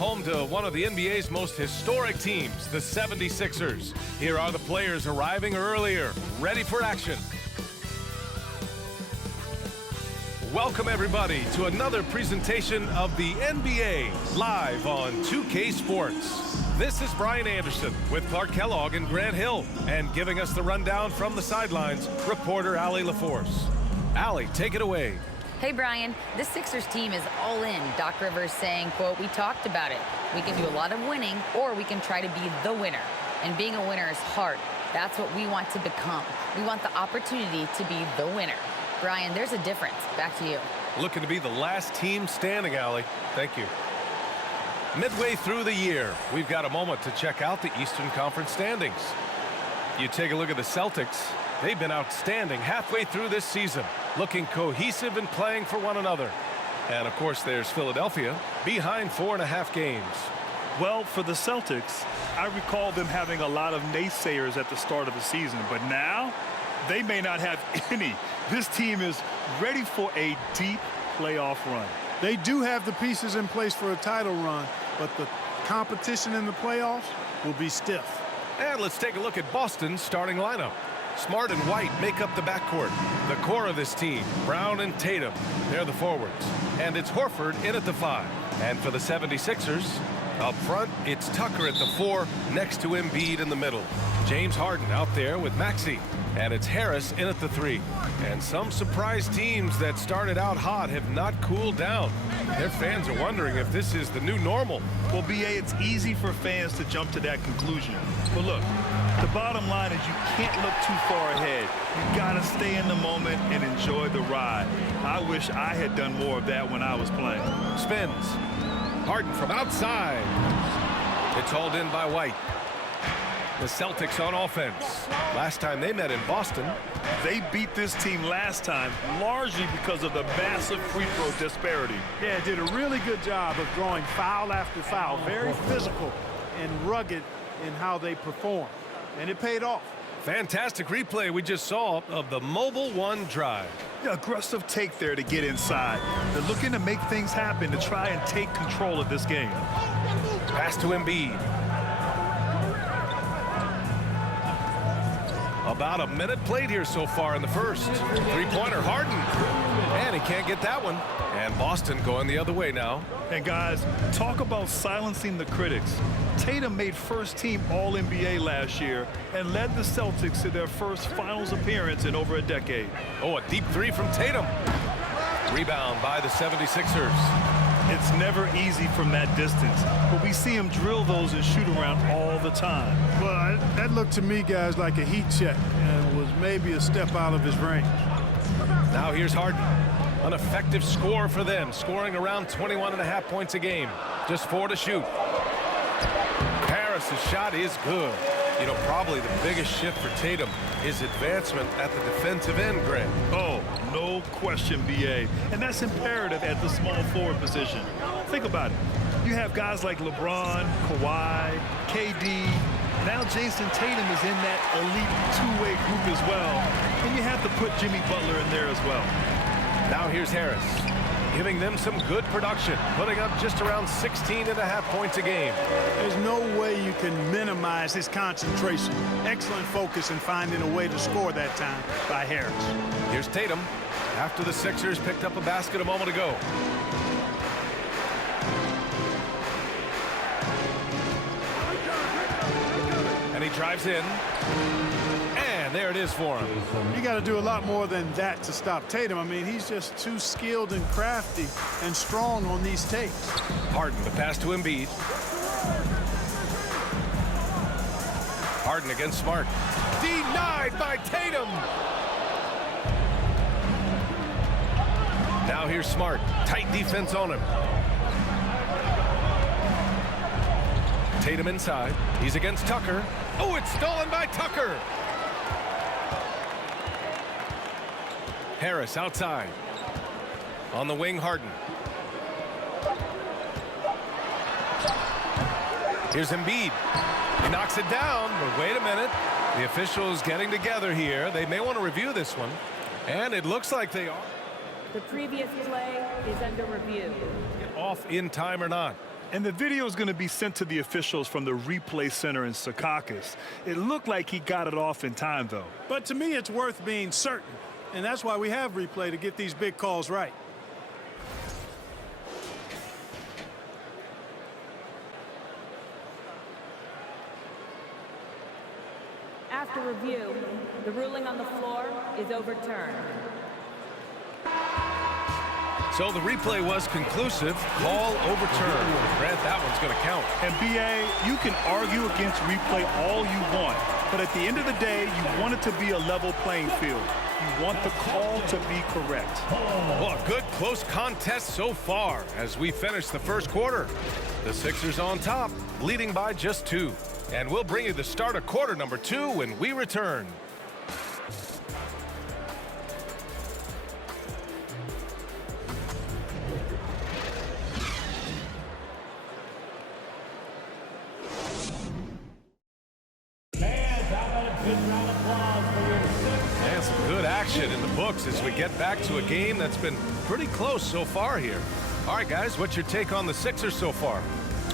home to one of the NBA's most historic teams, the 76ers. Here are the players arriving earlier, ready for action. Welcome, everybody, to another presentation of the NBA live on 2K Sports. This is Brian Anderson with Clark Kellogg and Grant Hill, and giving us the rundown from the sidelines, reporter Allie LaForce. Allie, take it away. Hey, Brian, this Sixers team is all in. Doc Rivers saying, quote, "We talked about it. We can do a lot of winning, or we can try to be the winner. And being a winner is hard. That's what we want to become. We want the opportunity to be the winner." Brian, there's a difference. Back to you. Looking to be the last team standing, Allie. Thank you. Midway through the year, we've got a moment to check out the Eastern Conference standings. You take a look at the Celtics. They've been outstanding halfway through this season, looking cohesive and playing for one another. And, of course, there's Philadelphia, behind 4.5 games. Well, for the Celtics, I recall them having a lot of naysayers at the start of the season, but now they may not have any. This team is ready for a deep playoff run. They do have the pieces in place for a title run, but the competition in the playoffs will be stiff. And let's take a look at Boston's starting lineup. Smart and White make up the backcourt. The core of this team, Brown and Tatum, they're the forwards. And it's Horford in at the 5. And for the 76ers, up front, it's Tucker at the 4, next to Embiid in the middle. James Harden out there with Maxey. And it's Harris in at the 3. And some surprise teams that started out hot have not cooled down. Their fans are wondering if this is the new normal. Well, B.A., it's easy for fans to jump to that conclusion. But look, the bottom line is you can't look too far ahead. You got to stay in the moment and enjoy the ride. I wish I had done more of that when I was playing. Spins. Harden from outside. It's hauled in by White. The Celtics on offense. Last time they met in Boston, they beat this team last time largely because of the massive free throw disparity. Yeah, did a really good job of drawing foul after foul. Very physical and rugged in how they perform. And it paid off. Fantastic replay we just saw of the Mobile One drive. Yeah, aggressive take there to get inside. They're looking to make things happen to try and take control of this game. Pass to Embiid. About a minute played here so far in the first. Three-pointer, Harden. And he can't get that one. And Boston going the other way now. And guys, talk about silencing the critics. Tatum made first-team All-NBA last year and led the Celtics to their first finals appearance in over a decade. Oh, a deep 3 from Tatum. Rebound by the 76ers. It's never easy from that distance, but we see him drill those and shoot around all the time. Well, that looked to me, guys, like a heat check and was maybe a step out of his range. Now here's Harden. An effective score for them, scoring around 21.5 points a game. Just 4 to shoot. Harris's shot is good. You know, probably the biggest shift for Tatum is advancement at the defensive end, Grant. Oh, no question, B.A. And that's imperative at the small forward position. Think about it. You have guys like LeBron, Kawhi, KD. Now Jason Tatum is in that elite two-way group as well. And you have to put Jimmy Butler in there as well. Now here's Harris, giving them some good production, putting up just around 16.5 points a game. There's no way you can minimize his concentration. Excellent focus in finding a way to score that time by Harris. Here's Tatum after the Sixers picked up a basket a moment ago. And he drives in. And there it is for him. You got to do a lot more than that to stop Tatum. I mean, he's just too skilled and crafty and strong on these takes. Harden, the pass to Embiid. Harden against Smart. Denied by Tatum. Now here's Smart. Tight defense on him. Tatum inside. He's against Tucker. Oh, it's stolen by Tucker. Harris outside. On the wing, Harden. Here's Embiid. He knocks it down, but wait a minute. The officials getting together here. They may want to review this one. And it looks like they are. The previous play is under review. Get off in time or not. And the video is going to be sent to the officials from the replay center in Secaucus. It looked like he got it off in time, though. But to me, it's worth being certain. And that's why we have replay, to get these big calls right. After review, the ruling on the floor is overturned. So the replay was conclusive. Call overturned. Grant, that one's going to count. And B.A., you can argue against replay all you want, but at the end of the day, you want it to be a level playing field. You want the call to be correct. Well, a good close contest so far as we finish the first quarter. The Sixers on top, leading by just 2. And we'll bring you the start of quarter number 2 when we return. And some good action in the books as we get back to a game that's been pretty close so far here. All right, guys, what's your take on the Sixers so far?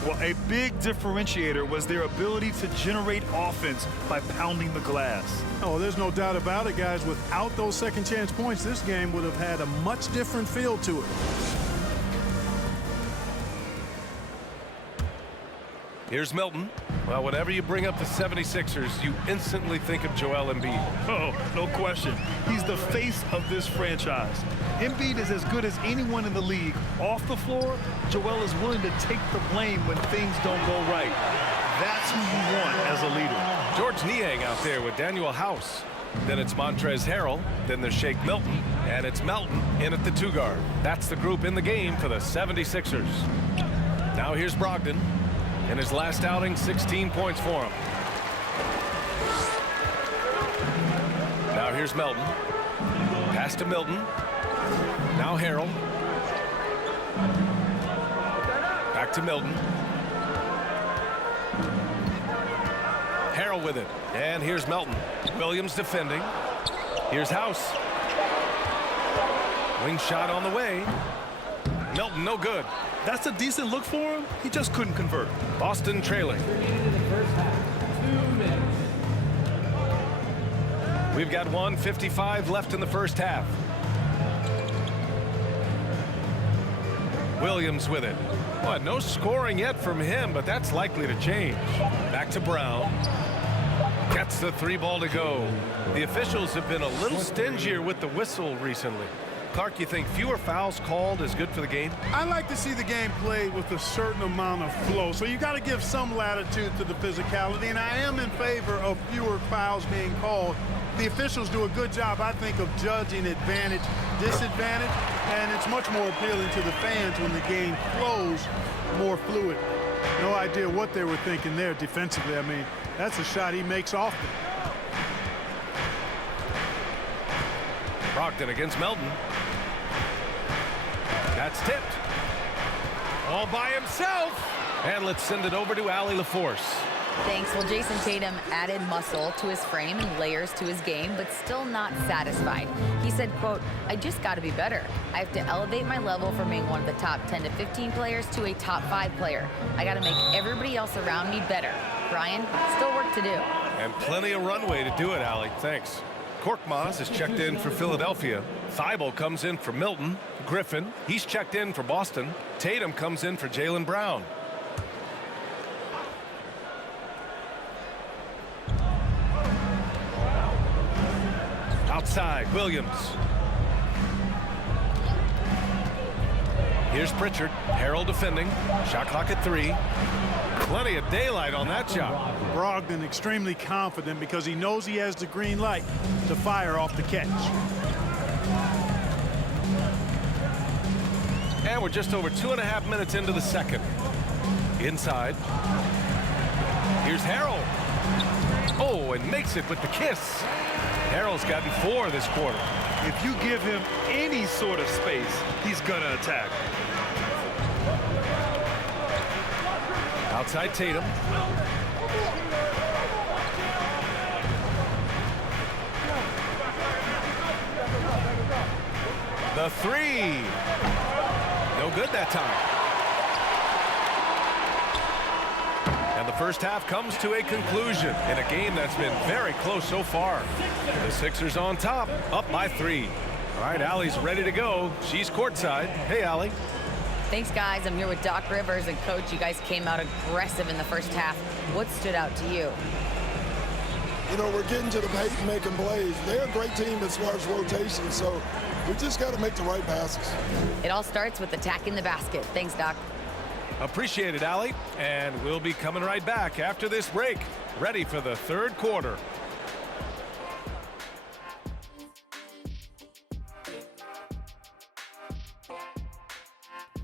Well, a big differentiator was their ability to generate offense by pounding the glass. Oh, there's no doubt about it, guys. Without those second chance points, this game would have had a much different feel to it. Here's Milton. Well, whenever you bring up the 76ers, you instantly think of Joel Embiid. Oh, no question. He's the face of this franchise. Embiid is as good as anyone in the league. Off the floor, Joel is willing to take the blame when things don't go right. That's who you want as a leader. George Niang out there with Daniel House. Then it's Montrezl Harrell. Then there's Shake Milton. And it's Melton in at the 2 guard. That's the group in the game for the 76ers. Now here's Brogdon. In his last outing, 16 points for him. Now here's Melton. Pass to Milton. Now Harrell. Back to Milton. Harrell with it. And here's Melton. Williams defending. Here's House. Wing shot on the way. Milton no good. That's a decent look for him. He just couldn't convert. Boston trailing. We've got 1:55 left in the first half. Williams with it. Well, no scoring yet from him, but that's likely to change. Back to Brown. Gets the 3 ball to go. The officials have been a little stingier with the whistle recently. Clark, you think fewer fouls called is good for the game? I like to see the game played with a certain amount of flow, so you got to give some latitude to the physicality, and I am in favor of fewer fouls being called. The officials do a good job, I think, of judging advantage, disadvantage, and it's much more appealing to the fans when the game flows more fluid. No idea what they were thinking there defensively. I mean, that's a shot he makes often. Brogdon against Melton. That's tipped. All by himself. And let's send it over to Allie LaForce. Thanks. Well, Jason Tatum added muscle to his frame and layers to his game, but still not satisfied. He said, quote, "I just got to be better. I have to elevate my level from being one of the top 10 to 15 players to a top 5 player. I got to make everybody else around me better." Brian, still work to do. And plenty of runway to do it, Allie. Thanks. Korkmaz is checked in for Philadelphia. Thibault comes in for Milton. Griffin, he's checked in for Boston. Tatum comes in for Jaylen Brown. Outside, Williams. Here's Pritchard. Harrell defending. Shot clock at 3. Plenty of daylight on that shot. Brogdon extremely confident because he knows he has the green light to fire off the catch. And we're just over 2.5 minutes into the second. Inside. Here's Harrell. Oh, and makes it with the kiss. Harrell's gotten 4 this quarter. If you give him any sort of space, he's gonna attack. Outside Tatum. The 3. No good that time. first half comes to a conclusion in a game that's been very close so far. The Sixers on top, up by 3. All right, Allie's ready to go. She's courtside. Hey, Allie. Thanks, guys. I'm here with Doc Rivers. And, Coach, you guys came out aggressive in the first half. What stood out to you? You know, we're getting to the paint and making plays. They're a great team as far as rotation, so we just got to make the right passes. It all starts with attacking the basket. Thanks, Doc. Appreciate it, Allie. And we'll be coming right back after this break. Ready for the third quarter.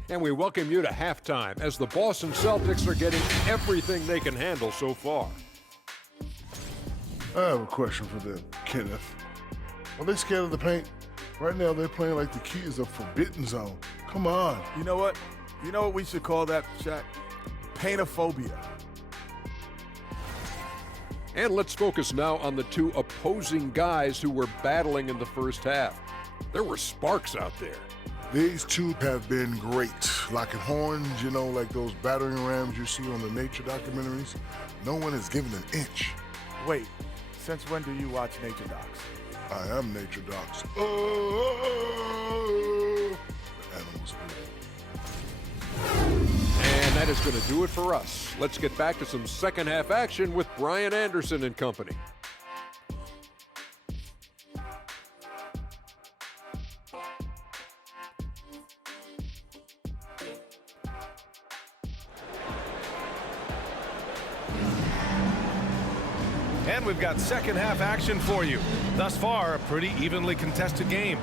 And we welcome you to halftime as the Boston Celtics are getting everything they can handle so far. I have a question for them, Kenneth. Are they scared of the paint? Right now, they're playing like the key is a forbidden zone. Come on. You know what? You know what we should call that, Shaq? Paintophobia. And let's focus now on the two opposing guys who were battling in the first half. There were sparks out there. These two have been great. Locking horns, you know, like those battering rams you see on the nature documentaries. No one has given an inch. Wait, since when do you watch nature docs? I am nature docs. The animals And that is going to do it for us. Let's get back to some second half action with Brian Anderson and company. And we've got second half action for you. Thus far, a pretty evenly contested game.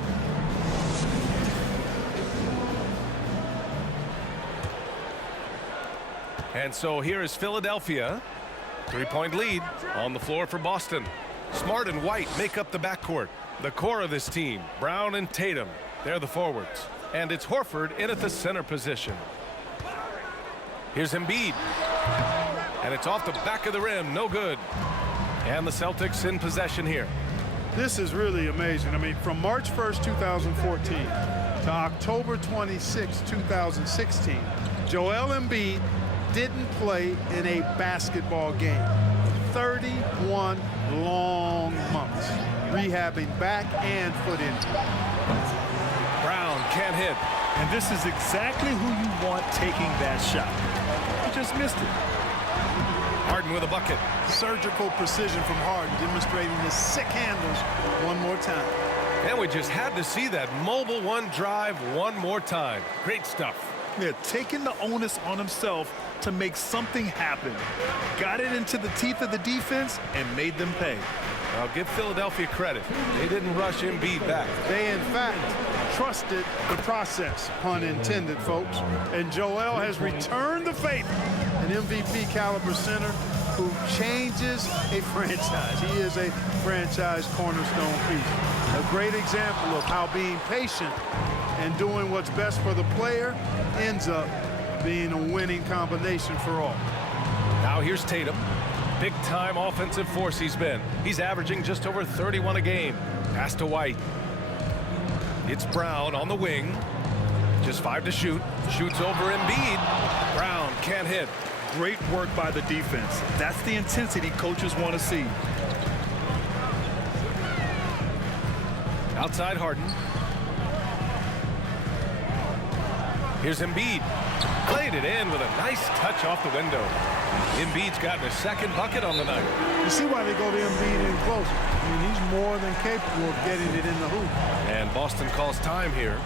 And so here is Philadelphia. 3-point lead on the floor for Boston. Smart and White make up the backcourt. The core of this team, Brown and Tatum, they're the forwards. And it's Horford in at the center position. Here's Embiid. And it's off the back of the rim, no good. And the Celtics in possession here. This is really amazing. I mean, from March 1st, 2014 to October 26, 2016, Joel Embiid didn't play in a basketball game. 31 long months rehabbing back and foot injury. Brown can't hit. And this is exactly who you want taking that shot. He just missed it. Harden with a bucket. Surgical precision from Harden, demonstrating his sick handles one more time. And we just had to see that mobile one drive one more time. Great stuff. They're taking the onus on himself to make something happen. Got it into the teeth of the defense and made them pay. I'll give Philadelphia credit. They didn't rush Embiid back. They, in fact, trusted the process, pun intended, folks. And Joel has returned the favor. An MVP caliber center who changes a franchise. He is a franchise cornerstone piece. A great example of how being patient and doing what's best for the player ends up being a winning combination for all. Now here's Tatum. Big-time offensive force he's been. He's averaging just over 31 a game. Pass to White. It's Brown on the wing. Just 5 to shoot. Shoots over Embiid. Brown can't hit. Great work by the defense. That's the intensity coaches want to see. Outside Harden. Here's Embiid. Played it in with a nice touch off the window. Embiid's gotten a second bucket on the night. You see why they go to Embiid in close. I mean, he's more than capable of getting it in the hoop. And Boston calls time here.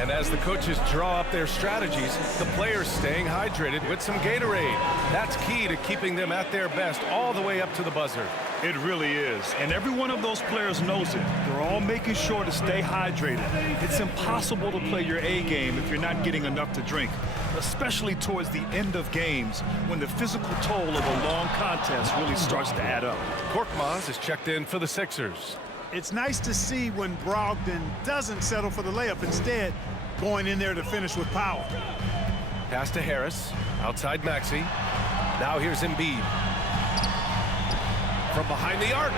And as the coaches draw up their strategies, the players staying hydrated with some Gatorade. That's key to keeping them at their best all the way up to the buzzer. It really is. And every one of those players knows it. They're all making sure to stay hydrated. It's impossible to play your A game if you're not getting enough to drink, especially towards the end of games when the physical toll of a long contest really starts to add up. Korkmaz is checked in for the Sixers. It's nice to see when Brogdon doesn't settle for the layup, instead going in there to finish with power. Pass to Harris, outside Maxey. Now here's Embiid. From behind the arc,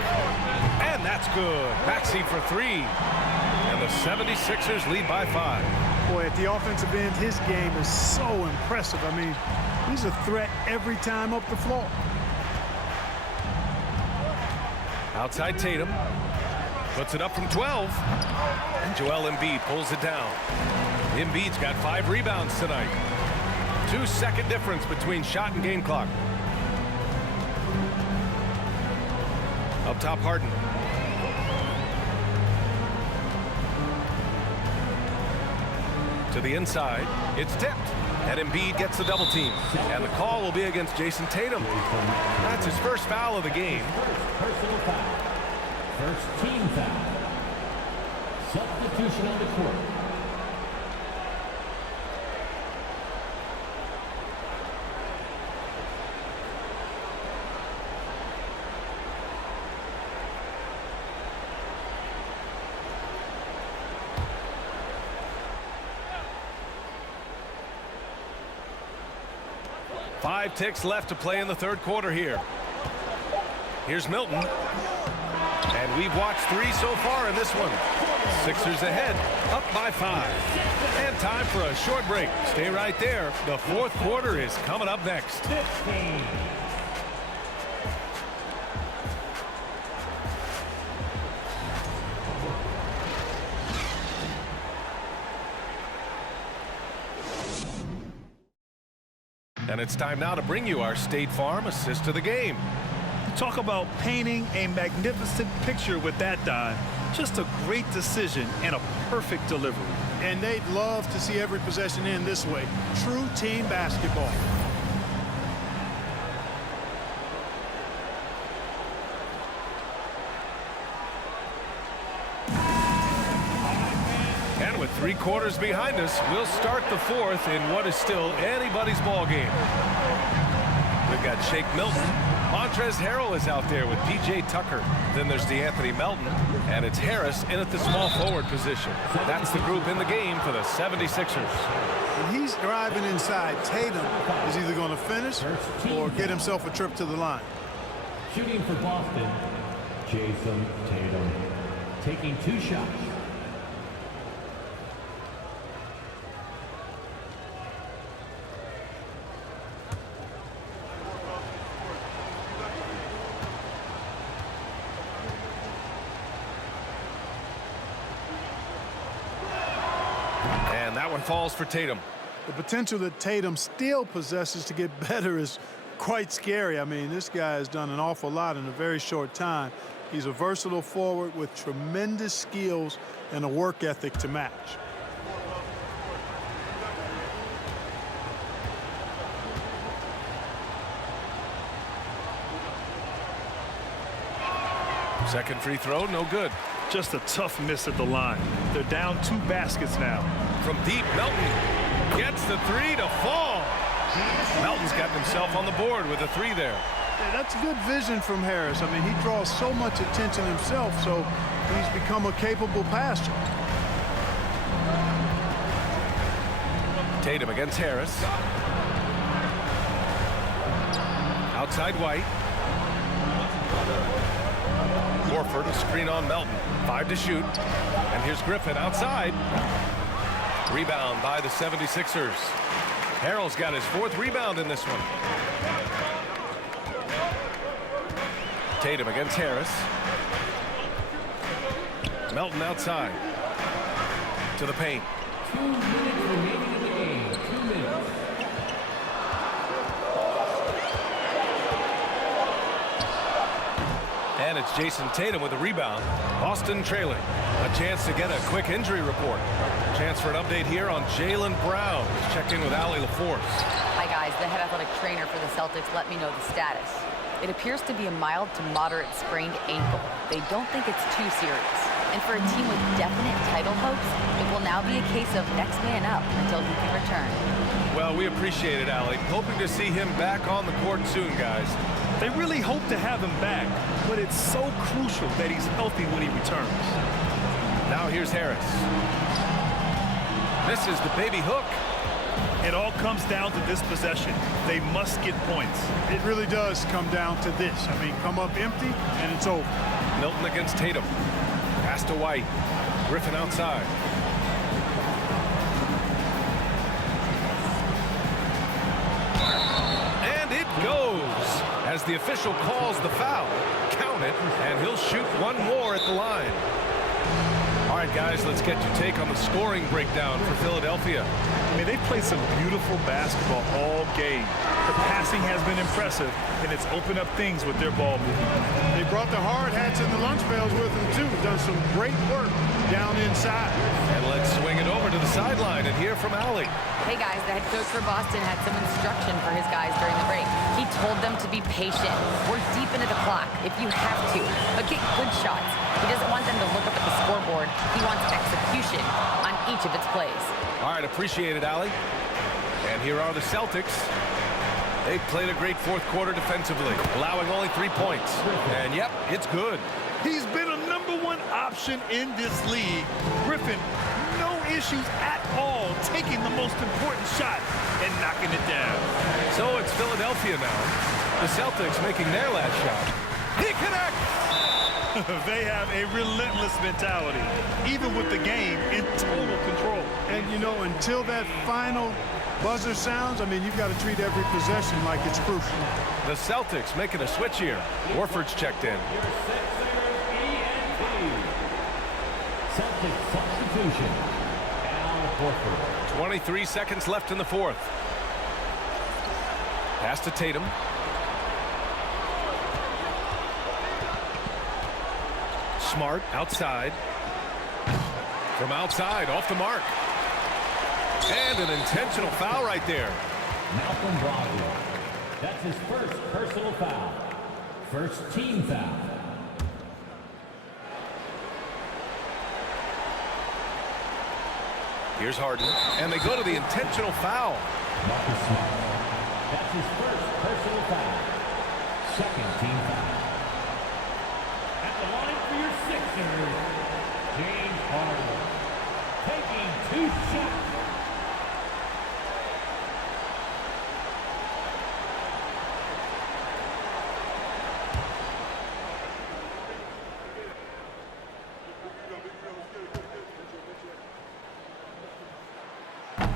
and that's good. Maxey for 3. And the 76ers lead by 5. Boy, at the offensive end, his game is so impressive. I mean, He's a threat every time up the floor. Outside Tatum. Puts it up from 12. And Joel Embiid pulls it down. Embiid's got 5 rebounds tonight. 2-second difference between shot and game clock. Up top, Harden. To the inside. It's tipped. And Embiid gets the double team. And the call will be against Jason Tatum. That's his first foul of the game. Personal foul. First team foul. Substitution on the court. Five ticks left to play in the third quarter here. Here's Milton. And we've watched 3 so far in this one. Sixers ahead, up by 5. And time for a short break. Stay right there. The fourth quarter is coming up next. 15. And it's time now to bring you our State Farm assist to the game. Talk about painting a magnificent picture with that dive. Just a great decision and a perfect delivery. And they'd love to see every possession end this way. True team basketball. And with 3 quarters behind us, we'll start the fourth in what is still anybody's ball game. We've got Shake Milton. Montrezl Harrell is out there with P.J. Tucker. Then there's DeAnthony Melton. And it's Harris in at the small forward position. That's the group in the game for the 76ers. When he's driving inside, Tatum is either going to finish or get himself a trip to the line. Shooting for Boston, Jason Tatum. Taking 2 shots. That one falls for Tatum. The potential that Tatum still possesses to get better is quite scary. I mean, this guy has done an awful lot in a very short time. He's a versatile forward with tremendous skills and a work ethic to match. Second free throw, no good. Just a tough miss at the line. They're down 2 baskets now. From deep, Melton gets the 3 to fall. Melton's got himself on the board with a 3 there. Yeah, that's good vision from Harris. I mean, he draws so much attention himself, so he's become a capable passer. Tatum against Harris. Outside White. Horford, a screen on Melton. 5 to shoot. And here's Griffin outside. Rebound by the 76ers. Harrell's got his 4th rebound in this one. Tatum against Harris. Melton outside. To the paint. 2 minutes remaining in the game. 2 minutes. And it's Jason Tatum with a rebound. Boston trailing. A chance to get a quick injury report. Chance for an update here on Jaylen Brown. Let's check in with Allie LaForce. Hi, guys. The head athletic trainer for the Celtics let me know the status. It appears to be a mild to moderate sprained ankle. They don't think it's too serious. And for a team with definite title hopes, it will now be a case of next man up until he can return. Well, we appreciate it, Allie. Hoping to see him back on the court soon, guys. They really hope to have him back, but it's so crucial that he's healthy when he returns. Now here's Harris. Misses the baby hook. It all comes down to this possession. They must get points. It really does come down to this. I mean, come up empty, and it's over. Milton against Tatum. Pass to White. Griffin outside. as the official calls the foul. Count it, and he'll shoot one more at the line. All right, guys, let's get your take on the scoring breakdown for Philadelphia. I mean, they played some beautiful basketball all game. The passing has been impressive, and it's opened up things with their ball movement. They brought the hard hats and the lunch pails with them, too. Done some great work down inside. And let's swing it over to the sideline and hear from Allie. Hey guys, the head coach for Boston had some instruction for his guys during the break. He told them to be patient. We're deep into the clock if you have to, but get good shots. He doesn't want them to look up at the scoreboard. He wants execution on each of its plays. All right, appreciate it, Allie. And here are the Celtics. They played a great fourth quarter defensively, allowing only 3 points. And yep, it's good. He's been a #1 option in this league. Griffin, no issues at all taking the most important shot and knocking it down. So it's Philadelphia now. The Celtics making their last shot. He connects! They have a relentless mentality, even with the game in total control. And, you know, until that final buzzer sounds, I mean, you've got to treat every possession like it's crucial. The Celtics making a switch here. Warford's checked in. Celtics substitution. Al Horford. 23 seconds left in the fourth. Pass to Tatum. Smart outside. From outside, off the mark. And an intentional foul right there. Malcolm Brogdon. That's his first personal foul. First team foul. Here's Harden, and they go to the intentional foul. Marcus Smart. That's his first personal foul. Second team foul. At the line for your Sixers, James Harden. Taking 2 shots.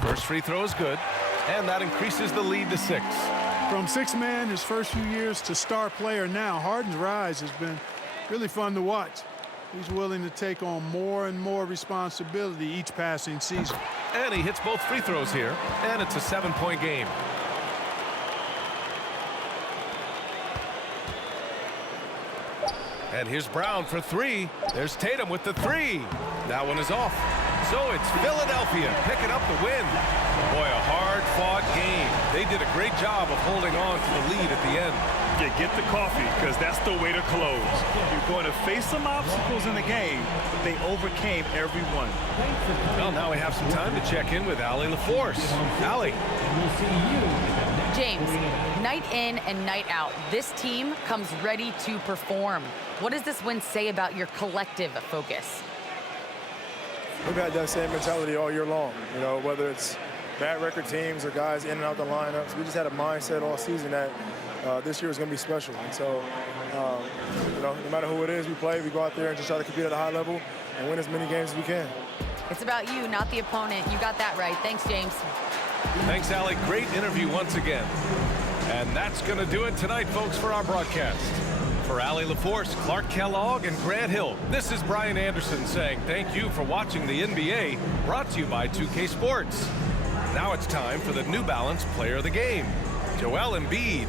First free throw is good, and that increases the lead to 6. From 6-man his first few years to star player now, Harden's rise has been really fun to watch. He's willing to take on more and more responsibility each passing season. And he hits both free throws here, and it's a 7-point game. And here's Brown for 3. There's Tatum with the 3. That one is off. So it's Philadelphia picking up the win. Boy, a hard-fought game. They did a great job of holding on to the lead at the end. Yeah, get the coffee, because that's the way to close. You're going to face some obstacles in the game, but they overcame every one. Well, now we have some time to check in with Allie LaForce. Allie. James, night in and night out, this team comes ready to perform. What does this win say about your collective focus? We've had that same mentality all year long, you know, whether it's bad record teams or guys in and out the lineups. We just had a mindset all season that this year is going to be special. And so, you know, no matter who it is we play, we go out there and just try to compete at a high level and win as many games as we can. It's about you, not the opponent. You got that right. Thanks, James. Thanks, Allie. Great interview once again. And that's going to do it tonight, folks, for our broadcast. For Allie LaForce, Clark Kellogg, and Grant Hill, this is Brian Anderson saying thank you for watching the NBA, brought to you by 2K Sports. Now it's time for the New Balance Player of the Game, Joel Embiid.